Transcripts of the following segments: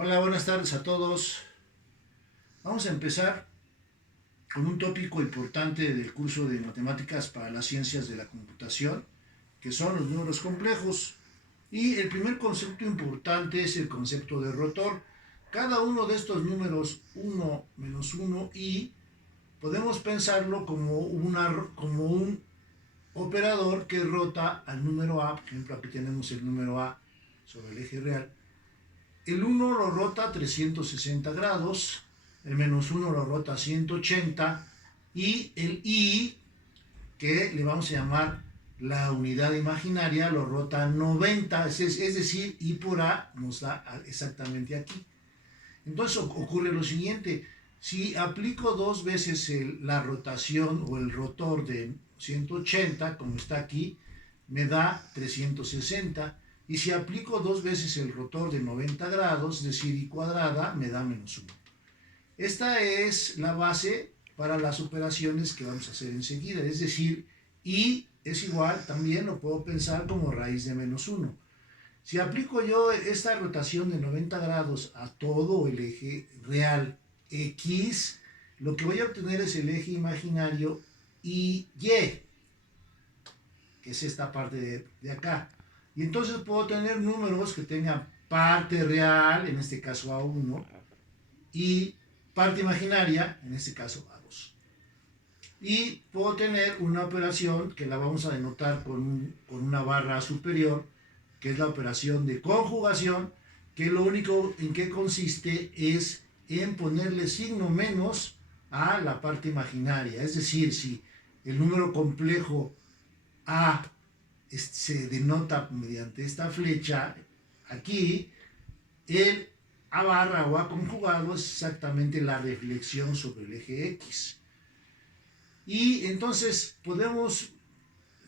Hola, buenas tardes a todos. Vamos a empezar con un tópico importante del curso de matemáticas para las ciencias de la computación, que son los números complejos. Y el primer concepto importante es el concepto de rotor. Cada uno de estos números 1, menos 1 y podemos pensarlo como un operador que rota al número A. Por ejemplo, aquí tenemos el número A sobre el eje real. El 1 lo rota 360 grados, el menos 1 lo rota 180 y el i, que le vamos a llamar la unidad imaginaria, lo rota 90, es decir, i por a nos da exactamente aquí. Entonces ocurre lo siguiente: si aplico dos veces la rotación o el rotor de 180, como está aquí, me da 360. Y si aplico dos veces el rotor de 90 grados, es decir, i cuadrada, me da menos 1. Esta es la base para las operaciones que vamos a hacer enseguida. Es decir, i es igual, también lo puedo pensar como raíz de menos 1. Si aplico yo esta rotación de 90 grados a todo el eje real X, lo que voy a obtener es el eje imaginario y, que es esta parte de acá. Y entonces puedo tener números que tengan parte real, en este caso A1, y parte imaginaria, en este caso A2. Y puedo tener una operación que la vamos a denotar con una barra superior, que es la operación de conjugación, que lo único en que consiste es en ponerle signo menos a la parte imaginaria. Es decir, si el número complejo A se denota mediante esta flecha aquí, el A barra o A conjugado es exactamente la reflexión sobre el eje X. Y entonces podemos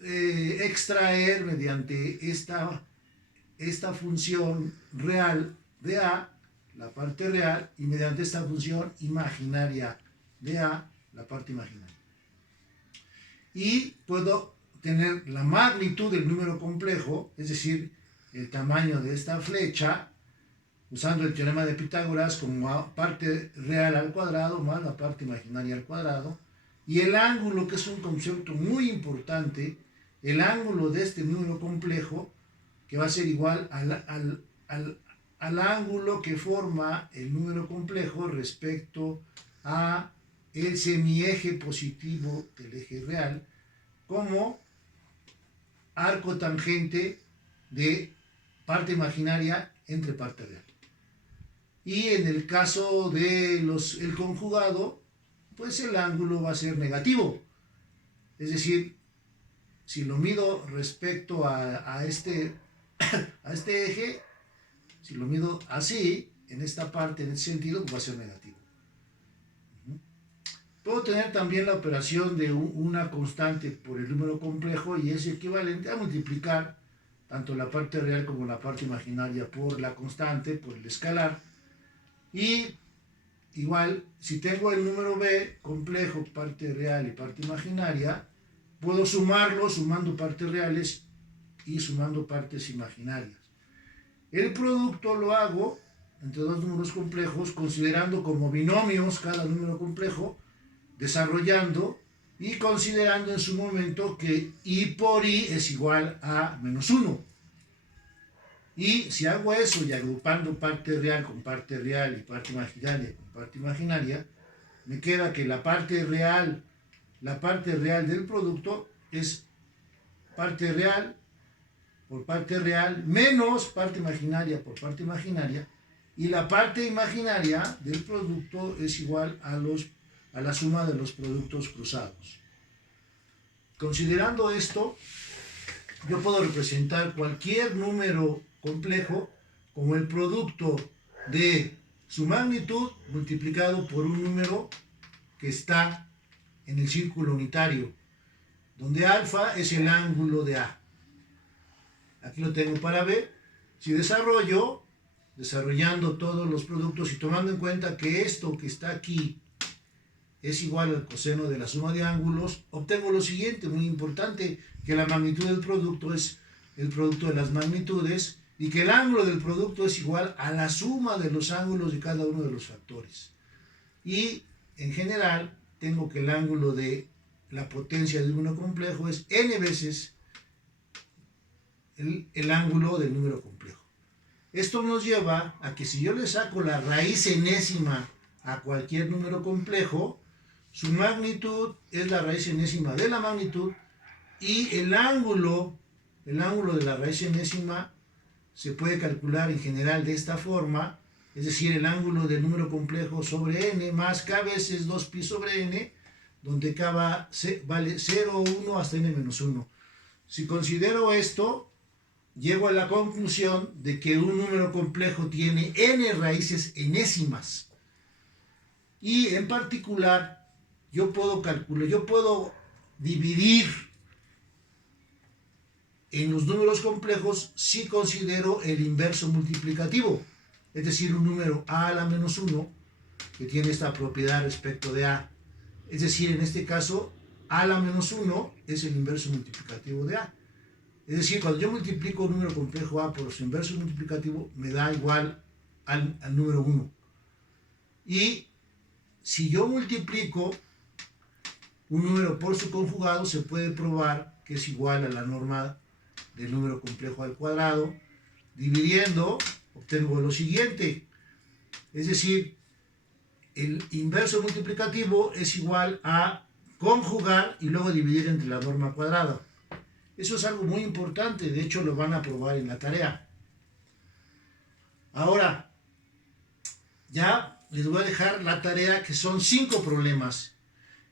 extraer mediante esta función real de A, la parte real, y mediante esta función imaginaria de A, la parte imaginaria. Y puedo tener la magnitud del número complejo, es decir, el tamaño de esta flecha, usando el teorema de Pitágoras, como parte real al cuadrado más la parte imaginaria al cuadrado, y el ángulo, que es un concepto muy importante, el ángulo de este número complejo, que va a ser igual al ángulo que forma el número complejo respecto a el semieje positivo del eje real, como arco tangente de parte imaginaria entre parte real. Y en el caso de el conjugado, pues el ángulo va a ser negativo. Es decir, si lo mido respecto a este eje, si lo mido así, en esta parte, en este sentido, pues va a ser negativo. Puedo tener también la operación de una constante por el número complejo, y es equivalente a multiplicar tanto la parte real como la parte imaginaria por la constante, por el escalar. Y igual, si tengo el número b complejo, parte real y parte imaginaria, puedo sumarlo sumando partes reales y sumando partes imaginarias. El producto lo hago entre dos números complejos, considerando como binomios cada número complejo, desarrollando y considerando en su momento que i por i es igual a menos 1. Y si hago eso y agrupando parte real con parte real y parte imaginaria con parte imaginaria, me queda que la parte real del producto es parte real por parte real menos parte imaginaria por parte imaginaria, y la parte imaginaria del producto es igual a la suma de los productos cruzados. Considerando esto, yo puedo representar cualquier número complejo como el producto de su magnitud multiplicado por un número que está en el círculo unitario, donde alfa es el ángulo de A. Aquí lo tengo para B. Si desarrollando todos los productos y tomando en cuenta que esto que está aquí es igual al coseno de la suma de ángulos, obtengo lo siguiente, muy importante, que la magnitud del producto es el producto de las magnitudes, y que el ángulo del producto es igual a la suma de los ángulos de cada uno de los factores. Y en general tengo que el ángulo de la potencia del número complejo es n veces el ángulo del número complejo. Esto nos lleva a que si yo le saco la raíz enésima a cualquier número complejo, su magnitud es la raíz enésima de la magnitud, y el ángulo de la raíz enésima se puede calcular en general de esta forma, es decir, el ángulo del número complejo sobre n más k veces 2pi sobre n, donde k vale 0, 1 hasta n menos 1. Si considero esto, llego a la conclusión de que un número complejo tiene n raíces enésimas. Y en particular, yo puedo dividir en los números complejos si considero el inverso multiplicativo, es decir, un número a a la menos 1 que tiene esta propiedad respecto de a. Es decir, en este caso, a a la menos 1 es el inverso multiplicativo de a. Es decir, cuando yo multiplico un número complejo a por su inverso multiplicativo, me da igual al número 1. Y si yo multiplico un número por su conjugado, se puede probar que es igual a la norma del número complejo al cuadrado. Dividiendo, obtengo lo siguiente. Es decir, el inverso multiplicativo es igual a conjugar y luego dividir entre la norma cuadrada. Eso es algo muy importante, de hecho lo van a probar en la tarea. Ahora, ya les voy a dejar la tarea, que son 5 problemas.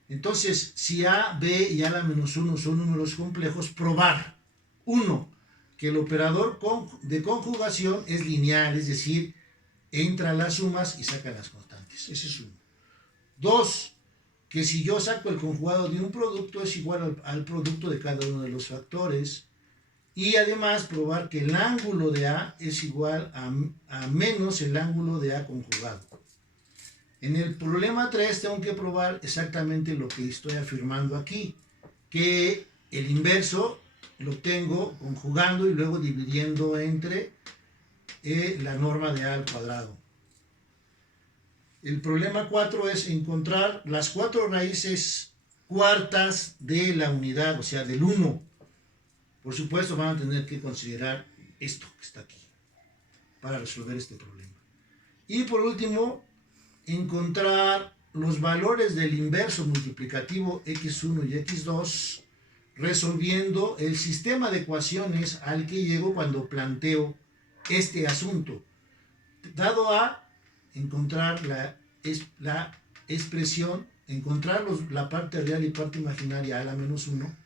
Entonces, si a, b y a la menos 1 son números complejos, probar. 1. Que el operador de conjugación es lineal, es decir, entra las sumas y saca las constantes. Ese es 1. 2. Que si yo saco el conjugado de un producto es igual al producto de cada uno de los factores. Y además probar que el ángulo de a es igual a menos el ángulo de a conjugado. En el problema 3 tengo que probar exactamente lo que estoy afirmando aquí, que el inverso lo obtengo conjugando y luego dividiendo entre la norma de a al cuadrado. El problema 4 es encontrar las 4 raíces cuartas de la unidad, o sea, del 1. Por supuesto van a tener que considerar esto que está aquí para resolver este problema. Y por último, encontrar los valores del inverso multiplicativo x1 y x2 resolviendo el sistema de ecuaciones al que llego cuando planteo este asunto. Dado a encontrar la expresión, encontrar la parte real y parte imaginaria a la menos 1,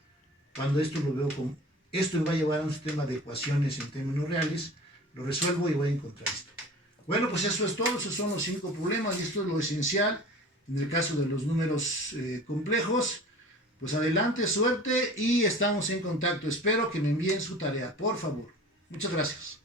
cuando esto lo veo como, esto va a llevar a un sistema de ecuaciones en términos reales, lo resuelvo y voy a encontrar esto. Bueno, pues eso es todo, esos son los 5 problemas y esto es lo esencial en el caso de los números complejos. Pues adelante, suerte y estamos en contacto. Espero que me envíen su tarea, por favor. Muchas gracias.